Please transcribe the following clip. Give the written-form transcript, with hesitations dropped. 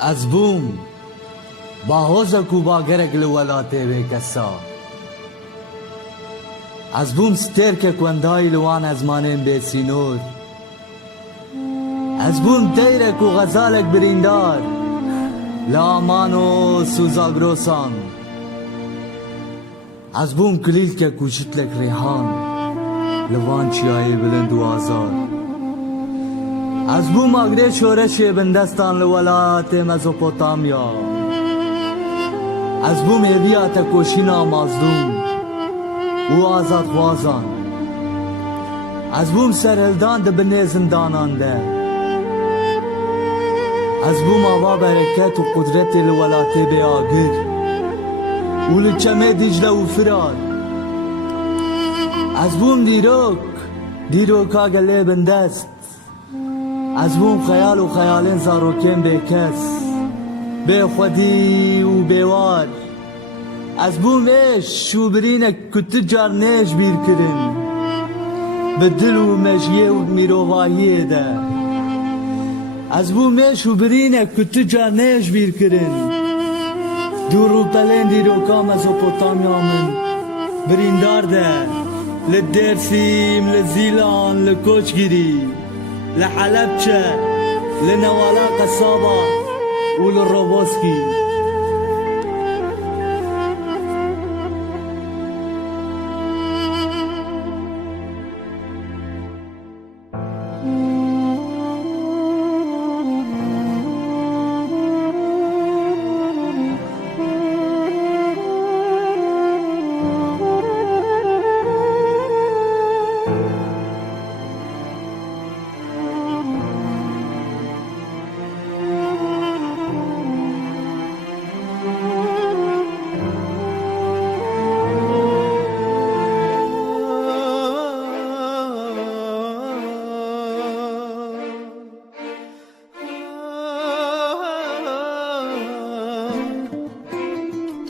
از بوم با هوزک و با گرگ لولاته بکسا از بوم ستر که کندهای لوان از مانم بسینور از بوم تیرک و غزالک بریندار لامان و سوزاگروسان از بوم کلیل که کوشتلک ریحان لوان چیای بلند و آزار از بوم آگره شورش بندستان لولایات مزوپوتامیا از بوم هدیات کوشینا مازدوم و آزاد خوازان از بوم سرهلدان ده بنی زندانان ده از بوم آوا برکت و قدرت لولایات بیاگر و لچمه دیجله و فرار از بوم دیروک آگله بندست از بوم خیال و خیالین زاروکین بکس به خودی و بیوار از بوم ایش و برینه کتجار نیش بیر کرن به دل و مجیه و میروواهیه ده از بوم ایش و برینه کتجار نیش بیر کرن دورو پلین دیروکا مزوپوتامیا من بریندار ده لدرسیم لزیلان لکوچگیری لحلبچه لنوالا قصابة وللروبوسكي